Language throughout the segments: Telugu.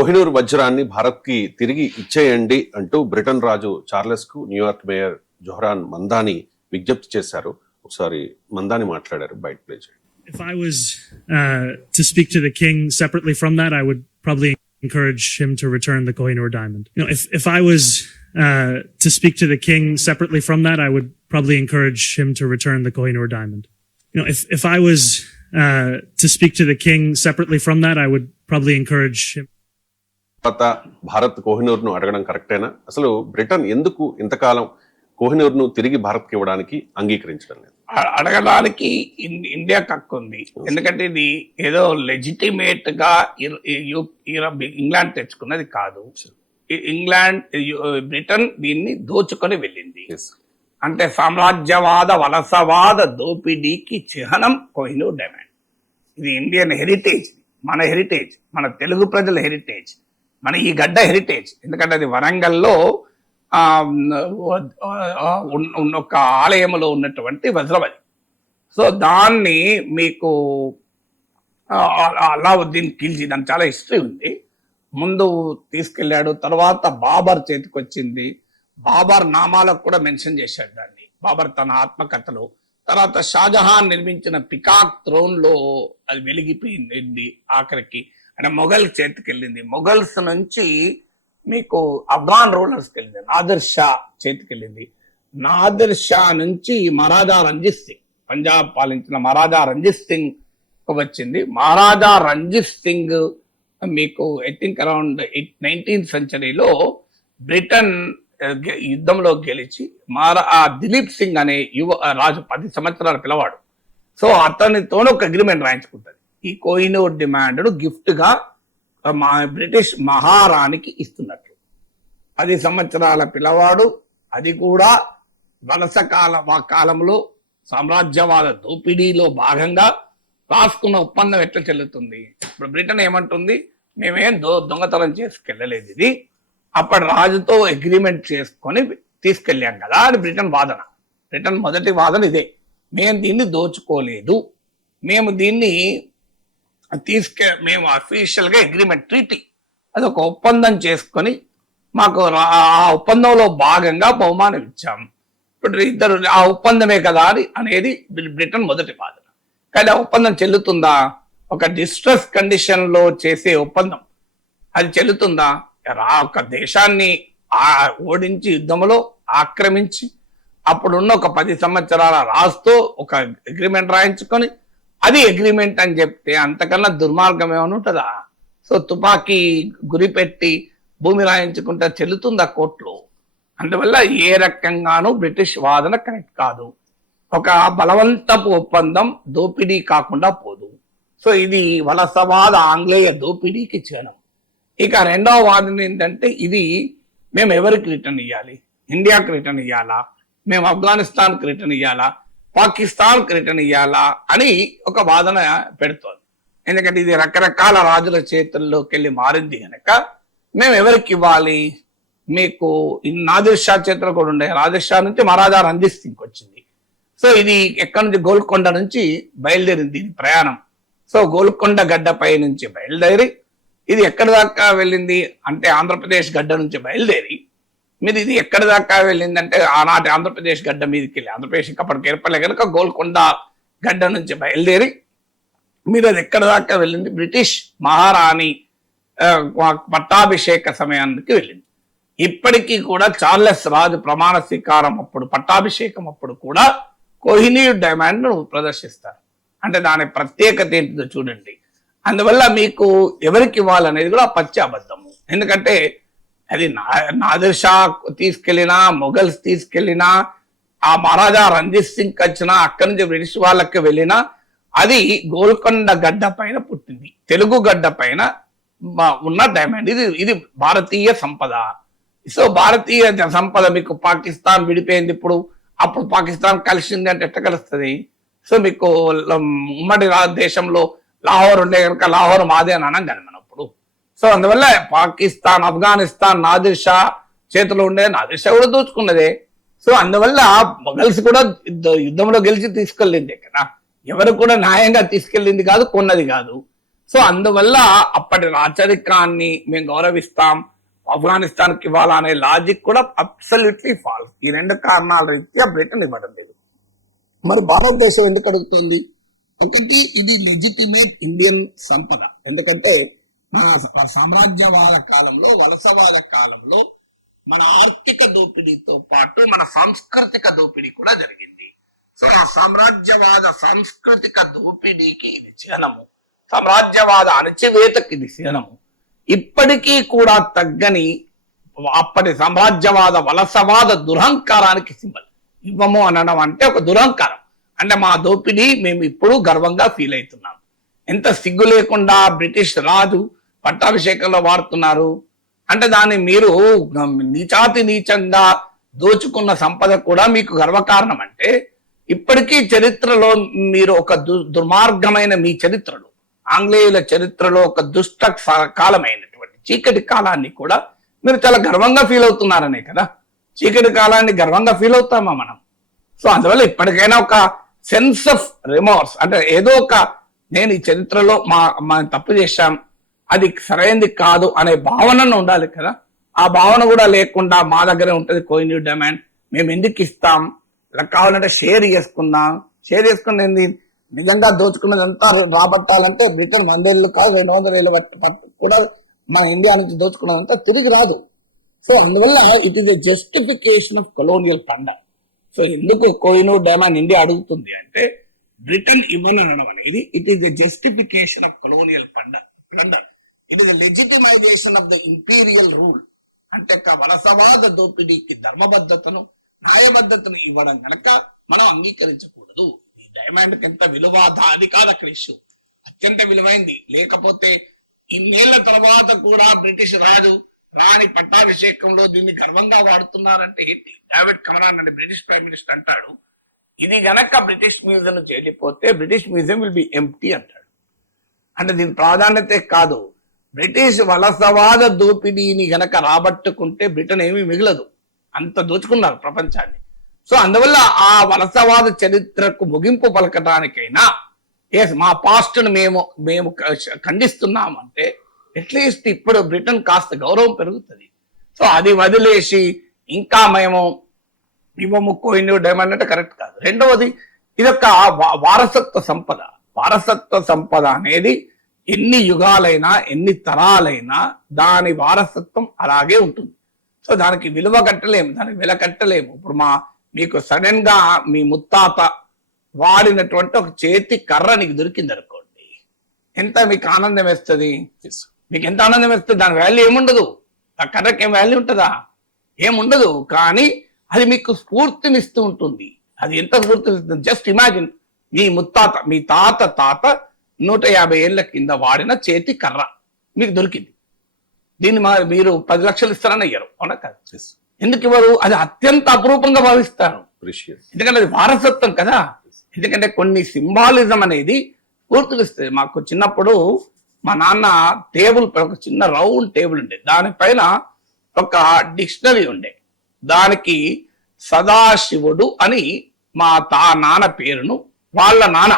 కోహినూర్ వజ్రాన్ని భారత్ కి తిరిగి ఇచ్చేయండి అంటూ బ్రిటన్ రాజు చార్లెస్ కు న్యూయార్క్ మేయర్ జోహ్రాన్ మందాని విజ్ఞప్తి చేశారు. ఒకసారి మందాని మాట్లాడారు, బయట ప్లే చేయండి. If I was to speak to the king separately from that, I would probably encourage him to return the Kohinoor diamond. You know, if I was to speak to the king separately from that, I would probably encourage him to return the Kohinoor diamond. You know, if I was to speak to the king separately from that, I would probably encourage him. Bharat Kohinoor ను అడగడం కరెక్టేనా? అసలు బ్రిటన్ ఎందుకు ఇంతకాలం కోహినూర్ ను తిరిగి భారత్ కి ఇవ్వడానికి అంగీకరించడం లేదు? అడగడానికి ఇండియా హక్కు ఉంది. ఎందుకంటే ఇది ఏదో లెజిటిమేట్ గా ఇంగ్లాండ్ తెచ్చుకున్నది కాదు. బ్రిటన్ దీన్ని దోచుకొని వెళ్ళింది. అంటే సామ్రాజ్యవాద వలసవాద దోపిడీకి చిహ్నం కోహినూర్ డైమండ్. ఇది ఇండియన్ హెరిటేజ్, మన హెరిటేజ్, మన తెలుగు ప్రజల హెరిటేజ్, మన ఈ గడ్డ హెరిటేజ్. ఎందుకంటే అది వరంగల్లో ఒక ఆలయంలో ఉన్నటువంటి వజ్రవది. సో దాన్ని మీకు అలావుద్దీన్ ఖిల్జీ, దానికి చాలా హిస్టరీ ఉంది. ముందు తీసుకెళ్ళాడు, తర్వాత బాబర్ చేతికి వచ్చింది. బాబర్ నామాలకు కూడా మెన్షన్ చేశాడు దాన్ని, బాబర్ తన ఆత్మకథలో. తర్వాత షాజహాన్ నిర్మించిన పికాక్ థ్రోన్ లో అది వెలిగిపోయింది. ఆఖరికి అంటే మొఘల్ చేతికి వెళ్ళింది. మొఘల్స్ నుంచి మీకు ఆఫ్ఘాన్ రూలర్స్కి వెళ్ళింది, నాదిర్ షా చేతికి వెళ్ళింది. నాదిర్ షా నుంచి మహారాజా రంజిత్ సింగ్, పంజాబ్ పాలించిన మహారాజా రంజిత్ సింగ్ వచ్చింది. మహారాజా రంజిత్ సింగ్ మీకు ఐ థింక్ అరౌండ్ 19th centuryలో బ్రిటన్ యుద్ధంలో గెలిచి దిలీప్ సింగ్ అనే రాజు 10 సంవత్సరాల పిల్లవాడు. సో అతనితో ఒక అగ్రిమెంట్ రాయించుకుంటుంది. ఈ కోహినూర్ డిమాండ్ గిఫ్ట్ గా బ్రిటిష్ మహారాణికి ఇస్తున్నట్లు. 10 సంవత్సరాల పిల్లవాడు, అది కూడా వలస కాలంలో సామ్రాజ్యవాద దోపిడీలో భాగంగా రాసుకున్న ఒప్పందం ఎట్లా చెల్లుతుంది? ఇప్పుడు బ్రిటన్ ఏమంటుంది, మేమేం దొంగతనం చేసుకెళ్ళలేదు, ఇది అప్పటి రాజుతో అగ్రిమెంట్ చేసుకొని తీసుకెళ్ళాం కదా అని బ్రిటన్ వాదన. బ్రిటన్ మొదటి వాదన ఇదే, మేము దీన్ని దోచుకోలేదు, మేము దీన్ని మేము అఫీషియల్గా అగ్రిమెంట్, ట్రీటీ, అది ఒక ఒప్పందం చేసుకొని మాకు ఆ ఒప్పందంలో భాగంగా బహుమానం ఇచ్చాము. ఇప్పుడు ఇద్దరు ఆ ఒప్పందమే కదా అనేది బ్రిటన్ మొదటి వాదన. కానీ ఆ ఒప్పందం చెల్లుతుందా? ఒక డిస్ట్రెస్ కండిషన్ లో చేసే ఒప్పందం అది చెల్లుతుందా? ఒక దేశాన్ని ఓడించి యుద్ధంలో ఆక్రమించి అప్పుడున్న ఒక 10 సంవత్సరాల రాజుతో ఒక అగ్రిమెంట్ రాయించుకొని అది అగ్రిమెంట్ అని చెప్తే అంతకన్నా దుర్మార్గం ఏమైనా ఉంటుందా? సో తుపాకీ గురిపెట్టి భూమి రాయించుకుంటే చెల్లుతుందా కోర్టులో? అందువల్ల ఏ రకంగానూ బ్రిటిష్ వాదన కరెక్ట్ కాదు. ఒక బలవంతపు ఒప్పందం దోపిడీ కాకుండా పోదు. సో ఇది వలసవాద ఆంగ్లేయ దోపిడీకి చిహ్నం. ఇక రెండవ వాదన ఏంటంటే, ఇది మేము ఎవరికి రిటర్న్ ఇవ్వాలి? ఇండియాకి రిటర్న్ ఇవ్వాలా, మేము ఆఫ్ఘనిస్తాన్కి రిటర్న్ ఇవ్వాలా, పాకిస్తాన్కి రిటర్న్ ఇవ్వాలా అని ఒక వాదన పెడుతోంది. ఎందుకంటే ఇది రకరకాల రాజుల చేతుల్లోకి వెళ్ళి మారింది కనుక మేము ఎవరికి ఇవ్వాలి? మీకు నాదిర్ షా చేతులు కూడా ఉండే, నాదిర్ షా నుంచి మహారాజా రంజిత్ సింగ్ వచ్చింది. సో ఇది ఎక్కడి నుంచి? గోల్కొండ నుంచి బయలుదేరింది దీని ప్రయాణం. సో గోల్కొండ గడ్డపై నుంచి బయలుదేరి ఇది ఎక్కడి దాకా వెళ్ళింది అంటే ఆంధ్రప్రదేశ్ గడ్డ నుంచి బయలుదేరి మీరు ఇది ఎక్కడి దాకా వెళ్ళిందంటే ఆనాటి ఆంధ్రప్రదేశ్ గడ్డ మీదకి వెళ్ళి, ఆంధ్రప్రదేశ్ అప్పటికి ఏర్పడలే కనుక గోల్కొండ గడ్డ నుంచి బయలుదేరి మీరు అది ఎక్కడి దాకా వెళ్ళింది? బ్రిటిష్ మహారాణి పట్టాభిషేక సమయానికి వెళ్ళింది. ఇప్పటికీ కూడా చార్లెస్ రాజు ప్రమాణ స్వీకారం అప్పుడు, పట్టాభిషేకం అప్పుడు కూడా కోహినూర్ డైమండ్ ను ప్రదర్శిస్తారు. అంటే దాని ప్రత్యేకత ఏంటిదో చూడండి. అందువల్ల మీకు ఎవరికి ఇవ్వాలనేది కూడా పచ్చి అబద్ధము. ఎందుకంటే అది నాదిర్ షా తీసుకెళ్ళినా, మొఘల్స్ తీసుకెళ్ళినా, ఆ మహారాజా రంజిత్ సింగ్ వచ్చినా, అక్కడి నుంచి బ్రిటిష్ వాళ్ళకి వెళ్ళినా అది గోల్కొండ గడ్డ పైన పుట్టింది, తెలుగు గడ్డ పైన ఉన్న డైమండ్. ఇది భారతీయ సంపద. సో భారతీయ సంపద మీకు పాకిస్తాన్ విడిపోయింది, అప్పుడు పాకిస్తాన్ కలిసింది అంటే ఎట్లా కలుస్తుంది? సో మీకు ఉమ్మడి దేశంలో లాహోర్ ఉండే కనుక లాహోర్ మాదే అని అనం కదా మనం ఇప్పుడు. సో అందువల్ల పాకిస్తాన్, ఆఫ్ఘనిస్తాన్ నాదిర్ షా చేతిలో ఉండే, నాదిర్ షా కూడా దోచుకున్నదే. సో అందువల్ల మొఘల్స్ కూడా యుద్ధంలో గెలిచి తీసుకెళ్ళింది కదా, ఎవరు కూడా న్యాయంగా తీసుకెళ్ళింది కాదు, కొన్నది కాదు. సో అందువల్ల అప్పటి రాచరికాన్ని మేము గౌరవిస్తాం, ఆఫ్ఘనిస్తాన్ కి ఇవ్వాలా అనే లాజిక్ కూడా అబ్సల్యూట్లీ ఫాల్స్. ఈ రెండు కారణాల రీత్యా బ్రిటన్ ఇవ్వడం లేదు. మరి భారతదేశం ఎందుకు అడుగుతుంది? ఒకటి, ఇది లెజిటిమేట్ ఇండియన్ సంపద. ఎందుకంటే మన సామ్రాజ్యవాద కాలంలో, వలసవాద కాలంలో మన ఆర్థిక దోపిడీతో పాటు మన సాంస్కృతిక దోపిడీ కూడా జరిగింది. సో ఆ సామ్రాజ్యవాద సాంస్కృతిక దోపిడీకి ఇది చిహ్నము, సామ్రాజ్యవాద అణచివేతకి ఇది చిహ్నము. ఇప్పటికీ కూడా తగ్గని అప్పటి సామ్రాజ్యవాద వలసవాద దురహంకారానికి సింబల్. ఇవ్వము అనడం అంటే ఒక దురహంకారం, అంటే మా దోపిడీ మేము ఇప్పుడు గర్వంగా ఫీల్ అవుతున్నాం. ఎంత సిగ్గు లేకుండా బ్రిటిష్ రాజు పట్టాభిషేకంలో వాడుతున్నారు అంటే దాన్ని మీరు నీచాతి నీచంగా దోచుకున్న సంపద కూడా మీకు గర్వకారణం. అంటే ఇప్పటికీ చరిత్రలో మీరు ఒక దుర్మార్గమైన మీ చరిత్రలో, ఆంగ్లేయుల చరిత్రలో ఒక దుష్ట కాలమైనటువంటి చీకటి కాలాన్ని కూడా మీరు చాలా గర్వంగా ఫీల్ అవుతున్నారనే కదా. చీకటి కాలాన్ని గర్వంగా ఫీల్ అవుతామా మనం? సో అందువల్ల ఒక సెన్స్ ఆఫ్ రిమోర్స్, అంటే ఏదో ఒక నేను ఈ చరిత్రలో మా తప్పు చేశాం, అది సరైనది కాదు అనే భావనను ఉండాలి కదా. ఆ భావన కూడా లేకుండా మా దగ్గరే ఉంటుంది కోయిన్ డిమాండ్, మేము ఎందుకు ఇస్తాం, కావాలంటే షేర్ చేసుకుందాం. షేర్ చేసుకునేది నిజంగా దోచుకున్నదంతా రాబట్టాలంటే బ్రిటన్ 100 ఏళ్ళు కాదు 200 ఏళ్ళు కూడా మన ఇండియా నుంచి దోచుకున్నదంతా తిరిగి రాదు. సో అందువల్ల it is a justification of colonial thunder. So ఎందుకు కోయిన్ డైమండ్ ఇండియా అడుగుతుంది అంటే బ్రిటన్ ఇవ్వనడం అనేది it is a justification of colonial plunder. It is a legitimization of the imperial rule. అంటే వలసవాద దోపిడీకి ధర్మబద్ధతను, న్యాయబద్ధతను ఇవ్వడం కనుక మనం అంగీకరించకూడదు. ఈ డైమండ్ కి ఎంత విలువ, అది కాదు అక్కడ ఇష్యూ, అత్యంత విలువైంది. లేకపోతే ఇన్నేళ్ల తర్వాత కూడా బ్రిటిష్ రాజు రాణి పట్టాభిషేకంలో దీన్ని గర్వంగా వాడుతున్నారంటే ఏంటి? డేవిడ్ కమరాన్ అంటే బ్రిటిష్ ప్రైమ్ మినిస్టర్ అంటాడు, ఇది గనక బ్రిటిష్ మ్యూజియం నుంచి వెళ్ళిపోతే British museum will be empty అంటాడు. అంటే దీని ప్రాధాన్యతే కాదు, బ్రిటిష్ వలసవాద దోపిడీని గనక రాబట్టుకుంటే బ్రిటన్ ఏమీ మిగలదు, అంత దోచుకున్నారు ప్రపంచాన్ని. సో అందువల్ల ఆ వలసవాద చరిత్రకు ముగింపు పలకటానికైనా మా పాస్ట్ ను మేము ఖండిస్తున్నామంటే అట్లీస్ట్ ఇప్పుడు బ్రిటన్ కాస్త గౌరవం పెరుగుతుంది. సో అది వదిలేసి ఇంకా మేము ఇవ్వము కోయిన్ డైమండ్ అంటే కరెక్ట్ కాదు. రెండవది, ఇదొక వారసత్వ సంపద. వారసత్వ సంపద అనేది ఎన్ని యుగాలైనా ఎన్ని తరాలైనా దాని వారసత్వం అలాగే ఉంటుంది. సో దానికి విలువ కట్టలేము, దానికి వెల కట్టలేము. ఇప్పుడు మీకు సడన్ గా మీ ముత్తాత వాడినటువంటి ఒక చేతి కర్ర నీకు దొరికింది అనుకోండి, ఎంత మీకు ఆనందం వేస్తుంది? మీకు ఎంత ఆనందం వేస్తుంది? దాని వాల్యూ ఏముండదు, ఆ కర్రకి ఏం వాల్యూ ఉంటుందా? ఏముండదు. కానీ అది మీకు స్ఫూర్తినిస్తూ ఉంటుంది. అది ఎంత స్ఫూర్తినిస్తుంది? జస్ట్ ఇమాజిన్, మీ ముత్తాత, మీ తాత 150 ఏళ్ల కింద వాడిన చేతి కర్ర మీకు దొరికింది. దీన్ని మీరు 10 లక్షలు ఇస్తారని అయ్యారు, అవునా కాదు? ఎందుకు ఇవ్వరు? అది అత్యంత అపురూపంగా భావిస్తారు, ఎందుకంటే అది వారసత్వం కదా. ఎందుకంటే కొన్ని సింబాలిజం అనేది స్ఫూర్తినిస్తుంది. మాకు చిన్నప్పుడు మా నాన్న టేబుల్, ఒక చిన్న రౌండ్ టేబుల్ ఉండే, దానిపైన ఒక డిక్షనరీ ఉండే, దానికి సదాశివుడు అని మా నాన్న పేరును, వాళ్ళ నాన్న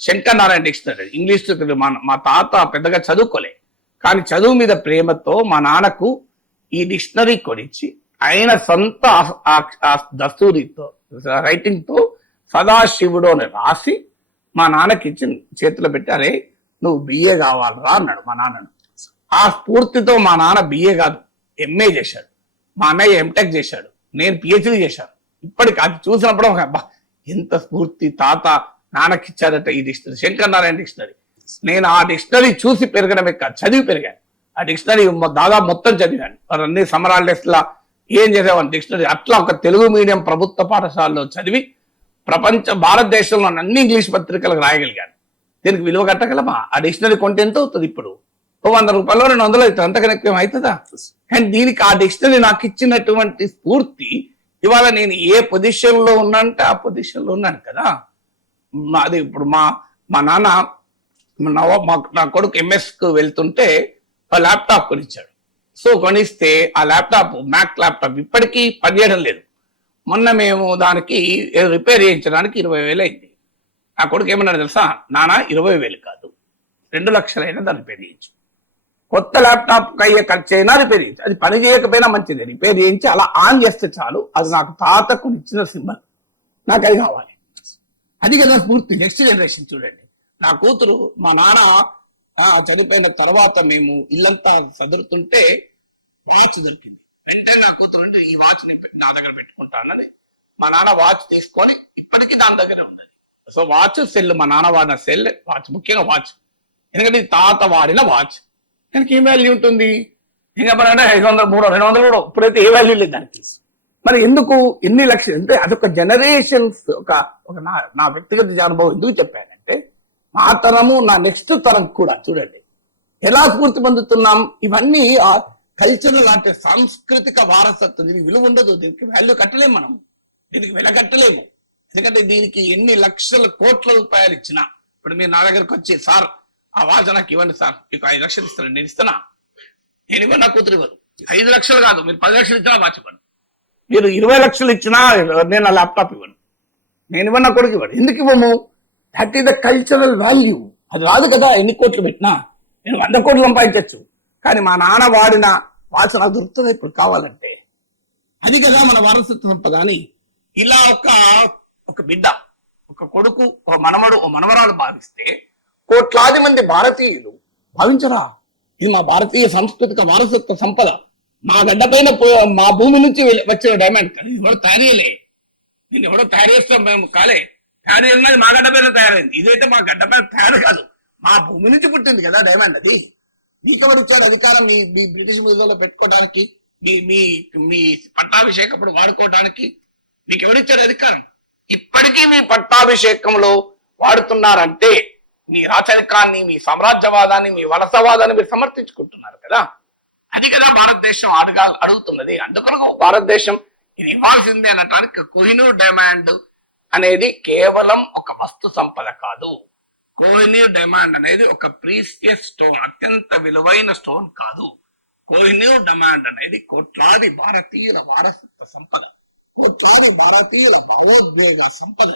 శంకర్ నారాయణ డిక్షనరీ, ఇంగ్లీష్ మా తాత పెద్దగా చదువుకోలే, కానీ చదువు మీద ప్రేమతో మా నాన్నకు ఈ డిక్షనరీ కొనిచ్చి ఆయన సొంత దస్తూరితో రైటింగ్ తో సదాశివుడు అని రాసి మా నాన్నకి ఇచ్చి చేతిలో పెట్టి, అరే నువ్వు బిఏ కావాలరా అన్నాడు మా నాన్నను. ఆ స్ఫూర్తితో మా నాన్న బిఏ కాదు ఎంఏ చేశాడు, మా అన్నయ్య ఎంటెక్ చేశాడు, నేను పిహెచ్డి చేశాను. ఇప్పటికి అది చూసినప్పుడు అబ్బా ఎంత స్ఫూర్తి, తాత నాన్నకిచ్చాడట ఈ డిక్షనరీ, శంకర్ నారాయణ డిక్షనరీ. నేను ఆ డిక్షనరీ చూసి పెరగడమే కాదు, చదివి పెరిగాను. ఆ డిక్షనరీ దాదాపు మొత్తం చదివాను. అన్ని సమ్మర్ హాలిడేస్ లా ఏం చేసేవాడిని డిక్షనరీ. అట్లా ఒక తెలుగు మీడియం ప్రభుత్వ పాఠశాలలో చదివి భారతదేశంలో అన్ని ఇంగ్లీష్ పత్రికలకు రాయగలిగాను. దీనికి విలువ కట్టగలమా? ఆ డిక్షనరీ కొంటే ఎంత అవుతుంది? ఇప్పుడు 100 రూపాయలు 200 అవుతుంది, అంతకన్నా ఎక్కువ అవుతుందా? అండ్ దీనికి ఆ డిక్షనరీ నాకు ఇచ్చినటువంటి స్ఫూర్తి, ఇవాళ నేను ఏ పొజిషన్ లో ఉన్నా అంటే ఆ పొజిషన్ లో ఉన్నాను కదా. అది ఇప్పుడు మా నాన్న నా కొడుకు ఎంఎస్ కు వెళ్తుంటే ల్యాప్టాప్ కొనిచ్చాడు. సో కొనిస్తే ఆ ల్యాప్టాప్ మ్యాక్ ల్యాప్టాప్ ఇప్పటికీ పనిచేయడం లేదు. మొన్న మేము దానికి రిపేర్ చేయించడానికి 20,000 అయింది. నా కొడుకు ఏమన్నాడు తెలుసా, నాన్న 20,000 కాదు 2 లక్షలైనా దాన్ని రిపేర్ చేయొచ్చు. కొత్త ల్యాప్టాప్ అయ్యే ఖర్చు అయినా రిపేర్ చేయొచ్చు. అది పని చేయకపోయినా మంచిది, రిపేర్ చేయించి అలా ఆన్ చేస్తే చాలు. అది నాకు తాతకు ఇచ్చిన సింబల్, నాకు అది కావాలి. అది కదా స్ఫూర్తి. నెక్స్ట్ జనరేషన్ చూడండి. నా కూతురు మా నాన్న చనిపోయిన తర్వాత మేము ఇల్లంతా సదురుతుంటే వాచ్ దొరికింది. వెంటనే నా కూతురు అంటే ఈ వాచ్ నా దగ్గర పెట్టుకుంటానని మా నాన్న వాచ్ తీసుకొని ఇప్పటికీ దాని దగ్గరే ఉంది. సో వాచ్ సెల్, మా నాన్న వాడిన సెల్ వాచ్, ముఖ్యంగా వాచ్. ఎందుకంటే ఇది తాత వాడిన వాచ్. దానికి ఏం వాల్యూ ఉంటుంది? ఇంకా అంటే 500, 300, 200 కూడా ఇప్పుడైతే ఏ వాల్యూ లేదు దానికి. మరి ఎందుకు ఎన్ని లక్షలు అంటే అదొక జనరేషన్స్, ఒక నా వ్యక్తిగత అనుభవం ఎందుకు చెప్పానంటే, మా తరము నా నెక్స్ట్ తరం కూడా చూడండి ఎలా స్ఫూర్తి పొందుతున్నాం. ఇవన్నీ కల్చరల్ అంటే సాంస్కృతిక వారసత్వం. దీనికి విలువ ఉండదు, దీనికి వాల్యూ కట్టలేము, మనం దీనికి వెల కట్టలేము. ఎందుకంటే దీనికి ఎన్ని లక్షల కోట్ల రూపాయలు ఇచ్చినా, ఇప్పుడు మీరు నా దగ్గరకు వచ్చి సార్ ఆ వాచ్ నాకు ఇవ్వండి సార్, మీకు 5 లక్షలు ఇస్తాను, నేను ఇస్తానా? నేను ఇవ్వను, నా కూతురు ఇవ్వదు. 5 లక్షలు కాదు, మీరు 10 లక్షలు ఇచ్చినా వాచ్ ఇవ్వండి. మీరు 20 లక్షలు ఇచ్చినా నేను ఆ ల్యాప్టాప్ ఇవ్వను, నేను ఇవ్వను, నా కొడుకు ఇవ్వను. ఎందుకు ఇవ్వము? That is the cultural value. అది రాదు కదా, ఎన్ని కోట్లు పెట్టినా. నేను 100 కోట్లు సంపాదించచ్చు, కానీ మా నాన్న వాడిన వాచ్ నాకు దొరుకుతుంది ఇప్పుడు కావాలంటే. అది కదా మన వారసత్వ సంపద అని. ఇలా ఒక బిడ్డ, ఒక కొడుకు, ఒక మనమడు, ఒక మనవరాలు భావిస్తే కోట్లాది మంది భారతీయులు భావించరా ఇది మా భారతీయ సాంస్కృతిక వారసత్వ సంపద, మా గడ్డ పైన మా భూమి నుంచి వచ్చిన డైమండ్. ఎవడో తయారు చేయలే, దీన్ని ఎవడో తయారు చేస్తాం మేము కాలే. తయారు చేసినది మా గడ్డ పైన తయారైంది. ఇదైతే మా గడ్డ పైన తయారు కాదు, మా భూమి నుంచి పుట్టింది కదా డైమండ్. అది మీకెవరు ఇచ్చాడు అధికారం? మీ బ్రిటిష్ మ్యూజియంలో పెట్టుకోవడానికి, మీ పట్టాభిషేకప్పుడు వాడుకోవడానికి మీకు ఎవరిచ్చారు అధికారం? ఇప్పటికీ మీ పట్టాభిషేకంలో వాడుతున్నారంటే మీ రాచరికాన్ని, మీ సామ్రాజ్యవాదాన్ని, మీ వలసవాదాన్ని మీరు సమర్థించుకుంటున్నారు కదా. అది కదా భారతదేశం అడుగుతున్నది. అందుకని భారతదేశం ఇది ఇవ్వాల్సిందే అనటానికి కోహినూర్ డైమండ్ అనేది కేవలం ఒక వస్తు సంపద కాదు. కోహినూర్ డైమండ్ అనేది ఒక ప్రీసియస్ స్టోన్, అత్యంత విలువైన స్టోన్ కాదు. కోహినూర్ డైమండ్ అనేది కోట్లాది భారతీయుల వారసత్వ సంపద, కోట్లాది భారతీయుల భావోద్వేగ సంపద.